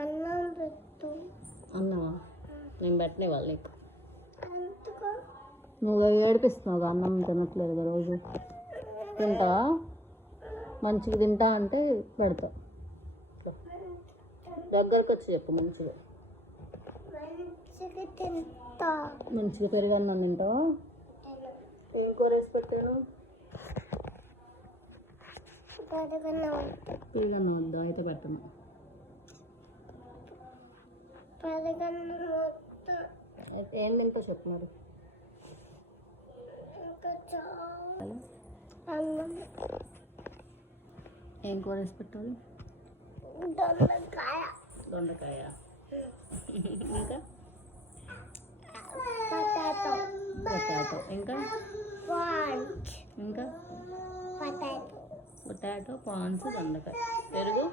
అన్నం పెట్టు. అన్నమా? నేను పెట్టనే వాళ్ళు నీకు. ఎందుకు? నువ్వు ఏడిపిస్తున్నావు, అన్నం తినట్లేదు కదా రోజు. తింటా మంచిగా తింటా అంటే పెడతా. దగ్గరకు వచ్చి చెప్పు మంచిగా. మంచిగా తింటా. మంచిగా పెరుగన్నం తింటావా? ఏం కూర వేసి పెట్టాను? పెరుగన్నం వద్దా? అయితే పెట్టను. ఏం తింటా చెప్పు మరి. ఏం కూర వేసి పెట్టాలి? దొండకాయ. దొండకాయ. ఇంకా పొటాటో. పొటాటో. ఇంకా ఇంకా పొటాటో. పొటాటో, ప్రాన్స్, దొండకాయ, పెరుగు.